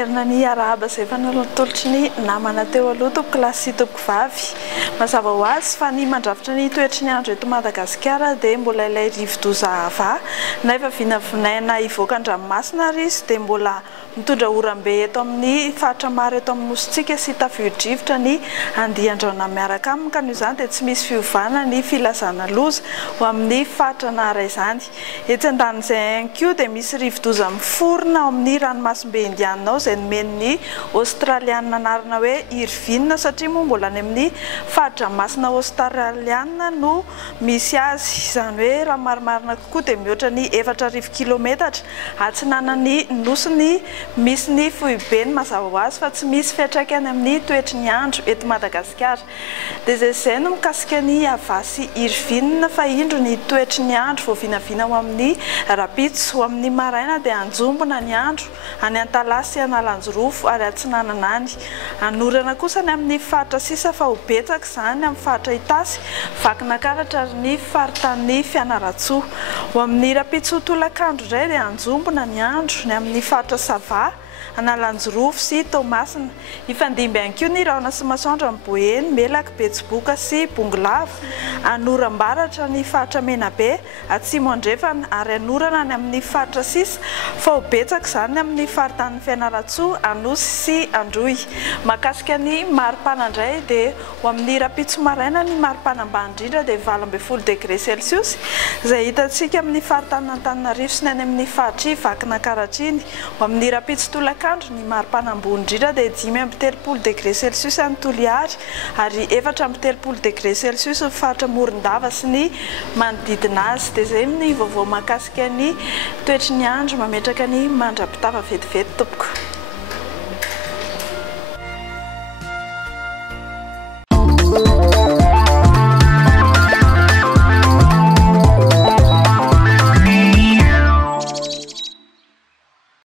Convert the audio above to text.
Mamerina ny araba izay efa nalotolotry ny namana teo aloha toko klasy toko vavy. Mazava ho azy fa ny mandrafitra ny toetry ny andro eto Madagasikara dia mbola ilay rivo-doza ava nefa vinavinaina hivoaka an-dranomasina ary izy dia mbola mitondra oram-be eto amin'ny faritra maro eto amin'ny nositsika sy tafio-drivotra ny andian-drano miaraka aminy ka noho izany dia tsy misy fiovana ny filazana loza ho amin'ny faritra nahara izany. Etsy andanin'izay ihany koa dia misy rivo-doza miforona ao amin'ny ranomasimbe indiana izay nomeny ny Australiana anarana hoe Irvine satria moa mbola any amin'ny fahadra-masina Australiana no misy azy. Izany hoe raha marimarina kokoa dia mihoatra ny 4,000 kilometatra atsinanany nosiny misy ny fohibeny mazava ho azy fa tsy misy fiantraikany amin'ny toetry ny andro eto Madagasikara. Dia izay no mikasika ny avasy Irvine fa indro ny toetry ny andro vao vinavina ho amin'ny rapitso ho amin'ny maraina dia anjombona ny andro any Antalasy Analanjorofo ary atsinanana any. Anorana kosa ny amin'ny faritra sisa fa ho betsaka izany amin'ny faritra Itasy, Vakinankaratra ary ny faritany Fianaratsoa. Ho amin'ny rapitso tolakandro indray dia anjombona ny andro ny amin'ny faritra Sava, Analanjorofo sy Toamasina. Ifandimby ihany koa ny rahona sy masoandro amin'ny Boeny, Melaka, Betsiboka sy Bongolava. Anoram-baratra ny faritra Menabe, Atsimo andrefana ary anorana ny amin'ny faritra sisa fa ho betsaka izany amin'ny faritany Fianaratsoa, Anosy sy Androy. Mahakasika ny maripana indray dia ho amin'ny rapitso maraina ny maripana ambany indrindra dia 12 degré Celsius izay hitantsika amin'ny faritany Antananarivo sy ny any amin'ny faritra Vakinankaratra iny. Ho amin'ny rapitso tolakandro ny maripana ambony indrindra dia 5,3 degré Celsius any Toliary ary 4,3 degré Celsius ny faritra Morondava sy ny manodidina azy. Dia izay ny vaovao mahakasika ny toetry ny andro mametraka ny mandrapitava vetivety tompoko.